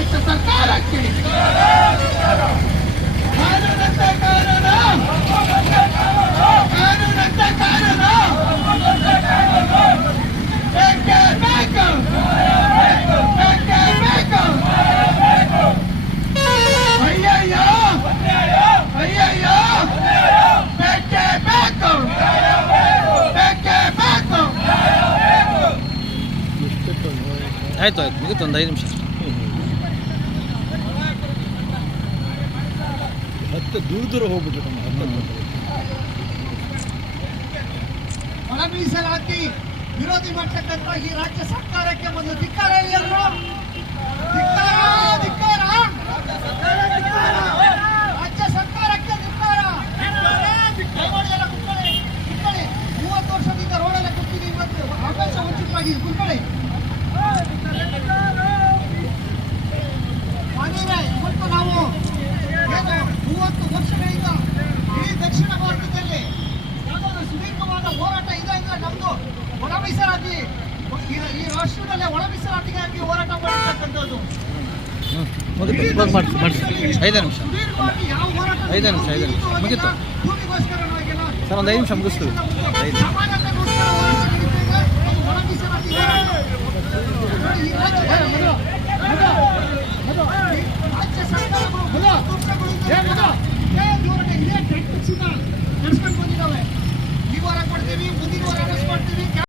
ರಾಜ್ಯ ಸರ್ಕಾರಕ್ಕೆ ಕಾನೂನಂತೆ ಕಾನೂನು. ಕಾನೂನಂತೆ ಕಾರಣ ಬೇಕೇ ಬೇಕು. ಬೇಕೇ ಬೇಕು. ಅಯ್ಯಯ್ಯ. ಅಯ್ಯಯ್ಯೋ. ಬೇಕೇ ಬೇಕು. ಬೇಕೇ ಬೇಕು. ಆಯ್ತು ಆಯ್ತು. ಮುಗಿತು ಒಂದು ಐದು ನಿಮಿಷ. ಹತ್ತು ದೂರ ದೂರ ಹೋಗ್ಬಿಟ್ಟು ಮೀಸಲಾತಿ ವಿರೋಧಿ ಮಾಡ್ತಕ್ಕಂಥ ಈ ರಾಜ್ಯ ಸರ್ಕಾರಕ್ಕೆ ಒಂದು ಧಿಕ್ಕಾರ ಎಲ್ಲರೂ ಧಿಕ್ಕಾರ. ರಾಜ್ಯ ಸರ್ಕಾರಕ್ಕೆ ಧಿಕ್ಕಾರ. ಮೂವತ್ತು ವರ್ಷದಿಂದ ರೋಡಲ್ಲೇ ಕೂತಿದೆ ಇವತ್ತು. ಅವಕಾಶ ವಂಚಿತವಾಗಿ ಕುತ್ಕೊಳ್ಳಿ ಒಳ ಮೀಸಲಾತಿ ಈ- ರಾಷ್ಟ್ರದಲ್ಲೇ ಒಳ ಮೀಸಲಾತಿಗಾಗಿ ಹೋರಾಟ ಮಾಡಿರ್ತಕ್ಕಂಥದ್ದು ಐದೇ ನಿಮಿಷ ಐದು ನಿಮಿಷ, ಐದು ನಿಮಿಷ. ಮುಗೀತು. ಸರ್, ಒಂದು ಐದು ನಿಮಿಷ ಮುಗಿಸ್ತೀವಿ. ಐದು.